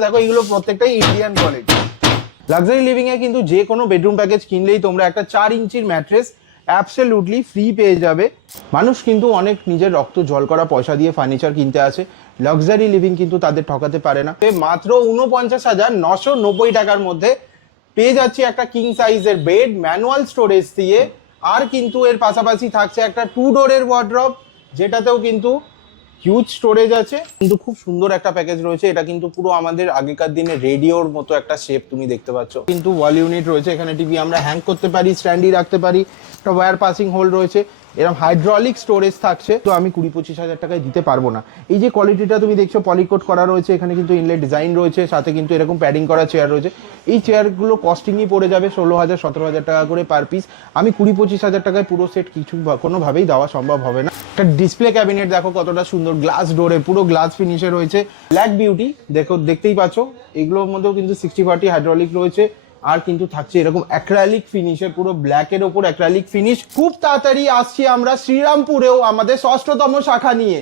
দেখো, এগুলো প্রত্যেকটাই ইন্ডিয়ান কোয়ালিটি লাক্সারি লিভিং এ কিন্তু যে কোনো বেডরুম প্যাকেজ কিনলেই তোমরা একটা চার ইঞ্চির ম্যাট্রেস অ্যাবসলিউটলি ফ্রি পেয়ে যাবে। মানুষ কিন্তু অনেক নিজের রক্ত জল করা পয়সা দিয়ে ফার্নিচার কিনতে আসে। লাক্সারি লিভিং কিন্তু তাদের ঠকাতে পারে না। মাত্র উনপঞ্চাশ হাজার নশো নব্বই টাকার মধ্যে পেয়ে যাচ্ছি একটা কিং সাইজের বেড ম্যানুয়াল স্টোরেজ দিয়ে। আর কিন্তু এর পাশাপাশি থাকছে একটা টু ডোরের ওয়ার্ড্রপ যেটাতেও কিন্তু হিউজ স্টোরেজ আছে, কিন্তু খুব সুন্দর একটা প্যাকেজ রয়েছে। এটা কিন্তু পুরো আমাদের আগেকার দিনে রেডিওর মতো একটা শেপ তুমি দেখতে পাচ্ছ। কিন্তু ওয়াল ইউনিট রয়েছে, এখানে টিভি আমরা হ্যাং করতে পারি স্ট্যান্ডি রাখতে পারি, একটা ওয়্যার পাসিং হোল রয়েছে। এরকম হাইড্রোলিক স্টোরেজ থাকছে, তো আমি কুড়ি পঁচিশ হাজার টাকায় দিতে পারব না। এই যে কোয়ালিটিটা তুমি দেখছ পলিকোট করা রয়েছে, এখানে কিন্তু ইনলেট ডিজাইন রয়েছে, সাথে কিন্তু এরকম প্যাডিং করা চেয়ার রয়েছে। এই চেয়ারগুলো কস্টিংই পড়ে যাবে ষোলো হাজার, সতেরো হাজার টাকা করে পার পিস আমি কুড়ি পঁচিশ হাজার টাকায় পুরো সেট কিছু কোনোভাবেই দেওয়া সম্ভব হবে না। একটা ডিসপ্লে ক্যাবিনেট দেখো কতটা সুন্দর গ্লাস ডোরে পুরো গ্লাস ফিনিশে রয়েছে। ব্ল্যাক বিউটি দেখো, দেখতেই পাচ্ছ, এগুলোর মধ্যেও কিন্তু সিক্সটি ফার্টি হাইড্রোলিক রয়েছে, আর কিন্তু থাকছে এরকম অ্যাক্রালিক ফিনিশে পুরো ব্ল্যাকের ওপর অ্যাক্রালিক ফিনিশ খুব তাড়াতাড়ি আসছি আমরা শ্রীরামপুরেও, আমাদের ষষ্ঠতম শাখা নিয়ে।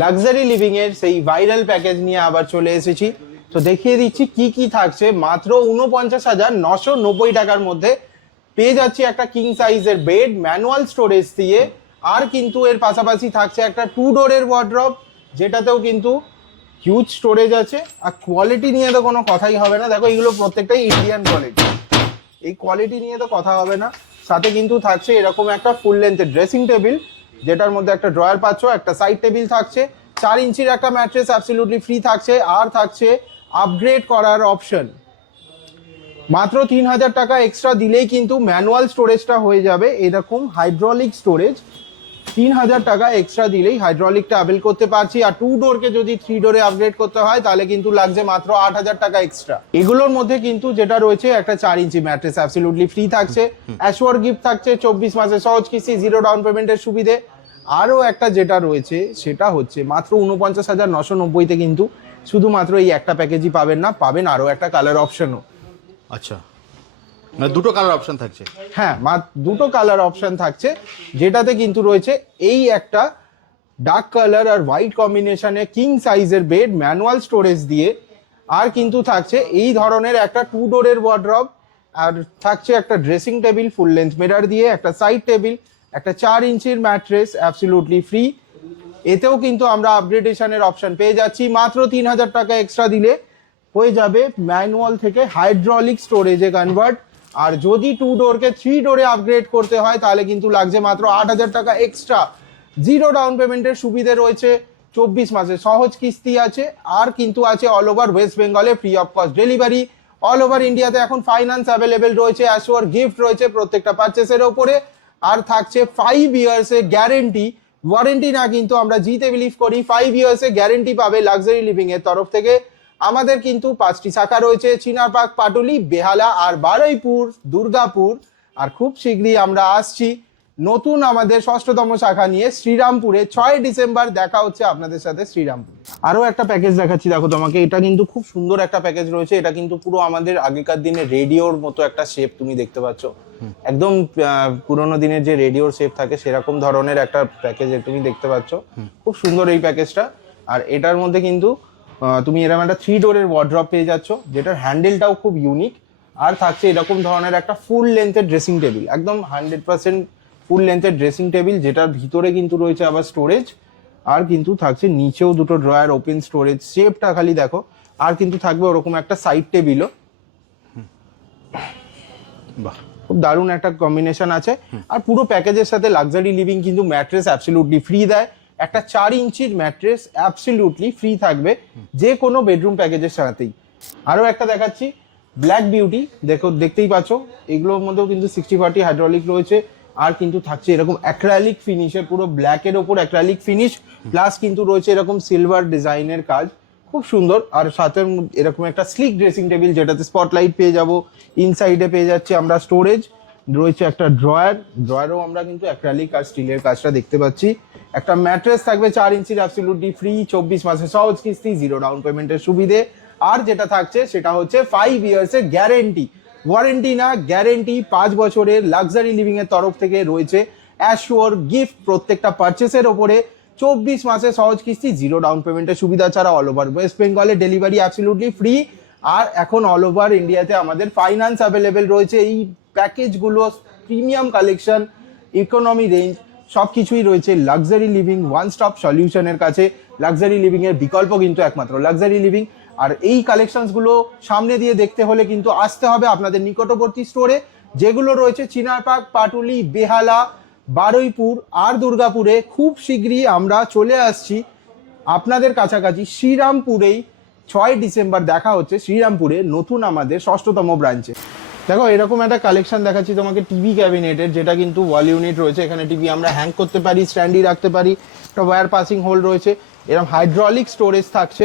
লাক্সারি লিভিং এর সেই ভাইরাল প্যাকেজ নিয়ে আবার চলে এসেছি। তো দেখিয়ে দিচ্ছি কি কি থাকছে, মাত্র উনপঞ্চাশ হাজার নশো নব্বই টাকার মধ্যে পেয়ে যাচ্ছি একটা কিং সাইজের বেড ম্যানুয়াল স্টোরেজ দিয়ে। আর কিন্তু এর পাশাপাশি থাকছে একটা টু ডোরের ওয়ার্ড্রপ যেটাতেও কিন্তু হিউজ স্টোরেজ আছে। আর কোয়ালিটি নিয়ে তো কোনো কথাই হবে না। দেখো, এগুলো প্রত্যেকটাই ইন্ডিয়ান কোয়ালিটি এই কোয়ালিটি নিয়ে তো কথা হবে না। সাথে কিন্তু থাকছে এরকম একটা ফুল লেন্থের ড্রেসিং টেবিল যেটার মধ্যে একটা ড্রয়ার পাচ্ছ, একটা সাইড টেবিল থাকছে। চার ইঞ্চির একটা ম্যাট্রেস অ্যাবসলিউটলি ফ্রি থাকছে। আর থাকছে আপগ্রেড করার অপশন মাত্র তিন হাজার টাকা এক্সট্রা দিলেই কিন্তু ম্যানুয়াল স্টোরেজটা হয়ে যাবে। এরকম হাইড্রোলিক স্টোরেজ তিন হাজার টাকা এক্সট্রা দিলেই হাইড্রোলিকটা অ্যাভেল করতে পারছি। আর টু ডোরকে যদি থ্রি ডোরে আপগ্রেড করতে হয় তাহলে কিন্তু লাগছে মাত্র আট হাজার টাকা এক্সট্রা এগুলোর মধ্যে কিন্তু যেটা রয়েছে একটা চার ইঞ্চি ম্যাট্রেস অ্যাবসলিউটলি ফ্রি থাকছে। অ্যাশোয়ার গিফট থাকছে চব্বিশ মাসে। সহজ কিস্তি জিরো ডাউন পেমেন্টের সুবিধে। আরও একটা যেটা রয়েছে সেটা হচ্ছে মাত্র উনপঞ্চাশ হাজার নশো নব্বইতে কিন্তু শুধুমাত্র এই একটা প্যাকেজই পাবেন না পাবেন আরও একটা কালার অপশনও আচ্ছা। মানে দুটো কালার অপশন থাকছে। হ্যাঁ মা, দুটো কালার অপশন থাকছে, যেটাতে কিন্তু রয়েছে এই একটা ডার্ক কালার আর হোয়াইট কম্বিনেশনে কিং সাইজের বেড ম্যানুয়াল স্টোরেজ দিয়ে, আর কিন্তু থাকছে এই ধরনের একটা টু ডোরের ওয়ার্ড্রপ আর থাকছে একটা dressing table full length mirror দিয়ে, একটা সাইড টেবিল একটা চার ইঞ্চির ম্যাট্রেস অ্যাবসলিউটলি ফ্রি এতেও কিন্তু আমরা আপগ্রেডেশনের অপশন পেয়ে যাচ্ছি। মাত্র তিন হাজার টাকা এক্সট্রা দিলে হয়ে যাবে ম্যানুয়াল থেকে হাইড্রোলিক স্টোরেজে কনভার্ট আর যদি টু ডোরকে থ্রি ডোরে আপগ্রেড করতে হয়, তাহলে কিন্তু লাগছে মাত্র আট হাজার টাকা এক্সট্রা জিরো ডাউন পেমেন্টের সুবিধে রয়েছে চব্বিশ মাসে। সহজ কিস্তি আছে, আর কিন্তু আছে অল ওভার ওয়েস্ট বেঙ্গলে free of cost delivery all over ইন্ডিয়াতে এখন ফাইন্যান্স অ্যাভেলেবেল রয়েছে অ্যাশোয়ার গিফট রয়েছে প্রত্যেকটা পারচেসের ওপরে। আর থাকছে ফাইভ ইয়ার্সের গ্যারেন্টি ওয়ারেন্টি না কিন্তু আমরা জিতে বিলিভ করি ফাইভ ইয়ার্সের গ্যারেন্টি পাবে লাক্সারি লিভিং এর তরফ থেকে। আমাদের কিন্তু পাঁচটি শাখা রয়েছে চিনারপাক পাটুলি বেহালা আর বারুইপুর দুর্গাপুর। আর খুব শীঘ্রই আমরা আসছি নতুন আমাদের ষষ্ঠতম শাখা নিয়ে শ্রীরামপুরে ছয় ডিসেম্বর। দেখা হচ্ছে আপনাদের সাথে শ্রীরামপুর। আরও একটা প্যাকেজ দেখাচ্ছি দেখো তোমাকে। এটা কিন্তু খুব সুন্দর একটা প্যাকেজ রয়েছে। এটা কিন্তু পুরো আমাদের আগেকার দিনে রেডিওর মতো একটা শেপ তুমি দেখতে পাচ্ছ। একদম পুরোনো দিনের যে রেডিওর শেপ থাকে সেরকম ধরনের একটা প্যাকেজ তুমি দেখতে পাচ্ছ। খুব সুন্দর এই প্যাকেজটা। আর এটার মধ্যে কিন্তু তুমি এরকম একটা থ্রি ডোরের ওয়ার্ড্রপ পেয়ে যাচ্ছ যেটার হ্যান্ডেলটাও খুব ইউনিক আর থাকছে এরকম ধরনের একটা ফুল লেন্থের ড্রেসিং টেবিল একদম হান্ড্রেড পার্সেন্ট ফুল লেন্থের ড্রেসিং টেবিল যেটার ভিতরে কিন্তু রয়েছে আবার স্টোরেজ আর কিন্তু থাকছে নিচেও দুটো ড্রয়ার ওপেন স্টোরেজ শেপটা খালি দেখো আর কিন্তু থাকবে ওরকম একটা সাইড টেবিলও বাহ। খুব দারুণ একটা কম্বিনেশন আছে আর পুরো প্যাকেজের সাথে লাক্সারি লিভিং কিন্তু ম্যাট্রেস অ্যাবসলিউটলি ফ্রি দেয় একটা চার ইঞ্চির ম্যাট্রেস অ্যাবসলিউটলি ফ্রি থাকবে, যে কোনো বেডরুম প্যাকেজের সাথেই। আরও একটা দেখাচ্ছি ব্ল্যাক বিউটি দেখো, দেখতেই পাচ্ছ, এগুলোর মধ্যেও কিন্তু সিক্সটি ফার্টি হাইড্রোলিক রয়েছে, আর কিন্তু থাকছে এরকম অ্যাক্রালিক ফিনিশের পুরো ব্ল্যাকের ওপর অ্যাক্রালিক ফিনিশ প্লাস কিন্তু রয়েছে এরকম সিলভার ডিজাইনের কাজ। খুব সুন্দর, আর সাথে এরকম একটা স্লিক ড্রেসিং টেবিল যেটাতে স্পটলাইট পেয়ে যাব ইনসাইডে পেয়ে যাচ্ছে আমরা স্টোরেজ রয়েছে একটা ড্রয়ার। ড্রয়ারও আমরা কিন্তু অ্যাক্রালিক আর স্টিলের কাজটা দেখতে পাচ্ছি। একটা ম্যাট্রেস থাকবে চার ইঞ্চির অ্যাবসলিউটলি ফ্রি চব্বিশ মাসে সহজ কিস্তি জিরো ডাউন পেমেন্টের সুবিধে। আর যেটা থাকছে, সেটা হচ্ছে ফাইভ ইয়ার্সের গ্যারেন্টি ওয়ারেন্টি না গ্যারেন্টি পাঁচ বছরের লাক্সারি লিভিং এর তরফ থেকে রয়েছে অ্যাশোর গিফট প্রত্যেকটা পারচেসের ওপরে। চব্বিশ মাসে সহজ কিস্তি জিরো ডাউন পেমেন্টের সুবিধা ছাড়া অল ওভার ওয়েস্ট বেঙ্গলে ডেলিভারি অ্যাবসলিউটলি ফ্রি আর এখন অল ওভার ইন্ডিয়াতে আমাদের ফাইন্যান্স অ্যাভেলেবেল রয়েছে। এই প্যাকেজগুলো প্রিমিয়াম কালেকশন ইকোনমি রেঞ্জ সব কিছুই রয়েছে লাক্সারি লিভিং ওয়ান স্টপ সলিউশনের কাছে। লাক্সারি লিভিং এর বিকল্প কিন্তু একমাত্র লাক্সারি লিভিং আর এই কালেকশনসগুলো সামনে দিয়ে দেখতে হলে কিন্তু আসতে হবে আপনাদের নিকটবর্তী স্টোরে যেগুলো রয়েছে চিনারপাক পাটুলি, বেহালা, বারুইপুর আর দুর্গাপুরে। খুব শীঘ্রই আমরা চলে আসছি আপনাদের কাছাকাছি শ্রীরামপুরেই। ছয় ডিসেম্বর দেখা হচ্ছে শ্রীরামপুরে, নতুন আমাদের ষষ্ঠতম ব্রাঞ্চে দেখো, এরকম একটা কালেকশন দেখাচ্ছি তোমাকে টিভি ক্যাবিনেটের যেটা কিন্তু ওয়াল ইউনিট রয়েছে। এখানে টিভি আমরা হ্যাং করতে পারি স্ট্যান্ডি রাখতে পারি, একটা ওয়্যার পাসিং হোল রয়েছে এরকম হাইড্রোলিক স্টোরেজ থাকছে।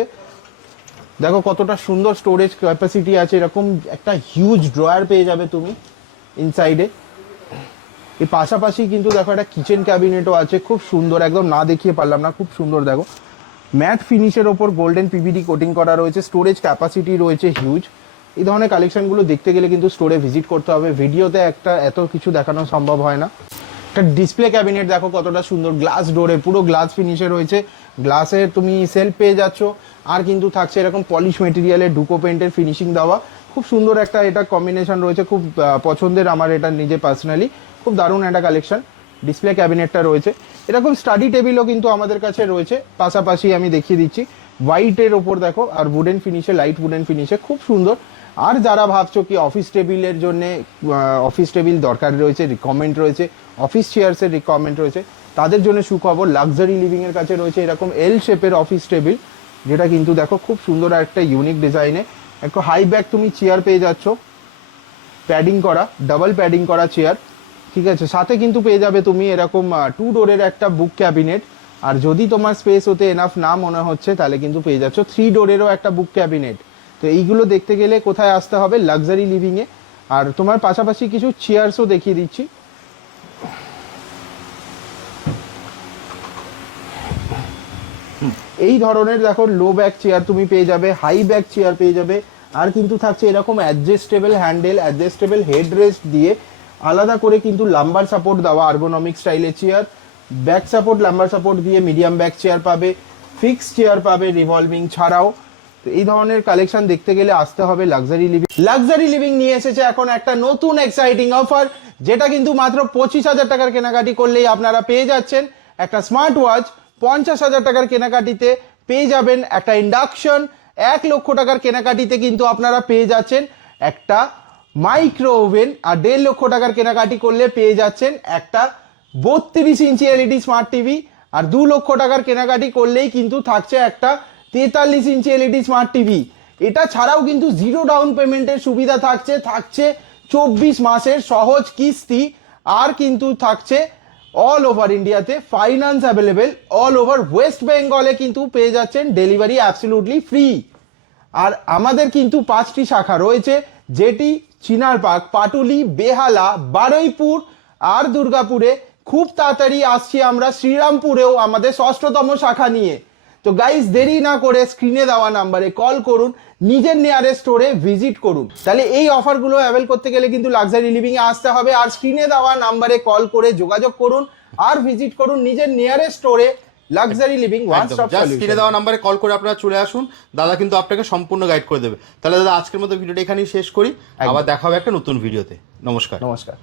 দেখো, কতটা সুন্দর স্টোরেজ ক্যাপাসিটি আছে, এরকম একটা হিউজ ড্রয়ার পেয়ে যাবে তুমি ইনসাইডে এর পাশাপাশি কিন্তু দেখো, একটা কিচেন ক্যাবিনেটও আছে, খুব সুন্দর, একদম না দেখিয়ে পারলাম না, খুব সুন্দর, দেখো। ম্যাট ফিনিশের ওপর গোল্ডেন পিভিডি কোটিং করা রয়েছে স্টোরেজ ক্যাপাসিটি রয়েছে হিউজ এই ধরনের কালেকশনগুলো দেখতে গেলে কিন্তু স্টোরে ভিজিট করতে হবে। ভিডিওতে একটা এত কিছু দেখানো সম্ভব হয় না। একটা ডিসপ্লে ক্যাবিনেট দেখো কতটা সুন্দর। গ্লাস ডোরে পুরো গ্লাস ফিনিশে রয়েছে। গ্লাসের তুমি সেলফ পেয়ে যাচ্ছ। আর কিন্তু থাকছে এরকম পলিশ মেটেরিয়ালের ডুকো পেন্টের ফিনিশিং দেওয়া। খুব সুন্দর একটা এটা কম্বিনেশন রয়েছে। খুব পছন্দের আমার এটা নিজে পার্সোনালি খুব দারুণ একটা কালেকশন ডিসপ্লে ক্যাবিনেটটা রয়েছে। এরকম স্টাডি টেবিলও কিন্তু আমাদের কাছে রয়েছে। পাশাপাশি আমি দেখিয়ে দিচ্ছি। হোয়াইটের ওপর দেখো। আর উডেন ফিনিশে লাইট উডেন ফিনিশে খুব সুন্দর। আর যারা ভাবছ কি অফিস টেবিলের জন্য অফিস টেবিল দরকার রয়েছে রিকমেন্ড রয়েছে অফিস চেয়ার্সের রিকমেন্ড রয়েছে, তাদের জন্য সুখবর লাক্সারি লিভিংয়ের কাছে রয়েছে এরকম এল শেপের অফিস টেবিল যেটা কিন্তু দেখো খুব সুন্দর একটা ইউনিক ডিজাইনে একটু হাই ব্যাক তুমি চেয়ার পেয়ে যাচ্ছ প্যাডিং করা ডাবল প্যাডিং করা চেয়ার ঠিক আছে? সাথে কিন্তু পেয়ে যাবে তুমি এরকম টু ডোরের একটা বুক ক্যাবিনেট আর যদি তোমার স্পেস হতে এনাফ না মনে হচ্ছে, তাহলে কিন্তু পেয়ে যাচ্ছ থ্রি ডোরেরও একটা বুক ক্যাবিনেট তো এইগুলো দেখতে গেলে কোথায় আসতে হবে? লাক্সারি লিভিংয়ে আর তোমার পাশাপাশি কিছু চেয়ার্সও দেখিয়ে দিচ্ছি। এই ধরনের দেখো লো ব্যাক চেয়ার তুমি পেয়ে যাবে হাই ব্যাক চেয়ার পেয়ে যাবে। আর কিন্তু থাকছে এরকম adjustable handle adjustable head rest দিয়ে আলাদা করে কিন্তু লাম্বার সাপোর্ট দেওয়া আর্গোনমিক স্টাইলের chair back support lumbar support দিয়ে মিডিয়াম ব্যাক চেয়ার পাবে। ফিক্স চেয়ার পাবে রিভলভিং ছাড়াও। তো এই ধরনের কালেকশন দেখতে গেলে আসতে হবে লাক্সারি লিভিং লাক্সারি লিভিং নিয়ে এসেছে এখন একটা নতুন এক্সাইটিং অফার যেটা কিন্তু মাত্র পঁচিশ হাজার টাকার কেনাকাটি করলেই আপনারা পেয়ে যাচ্ছেন। একটা স্মার্ট ওয়াচ পঞ্চাশ হাজার টাকার কেনাকাটিতে পেয়ে যাবেন। একটা ইন্ডাকশন এক লক্ষ টাকার কেনাকাটিতে কিন্তু আপনারা পেয়ে যাচ্ছেন। একটা মাইক্রো ওভেন আর দেড় লক্ষ টাকার কেনাকাটি করলে পেয়ে যাচ্ছেন। একটা বত্রিশ ইঞ্চি এলইডি স্মার্ট টিভি আর দু লক্ষ টাকার কেনাকাটি করলেই কিন্তু থাকছে একটা তেতাল্লিশ ইঞ্চি এলইডি স্মার্ট টিভি এটা ছাড়াও কিন্তু জিরো ডাউন পেমেন্টের সুবিধা থাকছে থাকছে চব্বিশ মাসের সহজ কিস্তি আর কিন্তু থাকছে অল ওভার ইন্ডিয়াতে finance available all over west বেঙ্গলে কিন্তু পেয়ে যাচ্ছেন ডেলিভারি অ্যাবসলিউটলি ফ্রি আর আমাদের কিন্তু পাঁচটি শাখা রয়েছে, যেটি চিনারপাক পাটুলি বেহালা বারুইপুর আর দুর্গাপুরে। খুব তাড়াতাড়ি আসছি আমরা, শ্রীরামপুরেও আমাদের ষষ্ঠতম শাখা নিয়ে। তো গাইস দেরি না করে স্ক্রিনে দেওয়া নাম্বারে কল করুন নিজের নিয়ারেস্ট স্টোরে ভিজিট করুন। তাহলে এই অফারগুলো অ্যাভেল করতে গেলে কিন্তু লাক্সারি লিভিং এ আসতে হবে। আর স্ক্রিনে দেওয়া নাম্বারে কল করে যোগাযোগ করুন আর ভিজিট করুন নিজের নিয়ারেস্ট স্টোরে লাক্সারি লিভিং ওয়ান স্টপ দেওয়া নাম্বারে কল করে আপনারা চলে আসুন। দাদা কিন্তু আপনাকে সম্পূর্ণ গাইড করে দেবে। তাহলে দাদা আজকের মতো ভিডিওটা এখানেই শেষ করি। আবার দেখা হবে একটা নতুন ভিডিওতে নমস্কার। নমস্কার।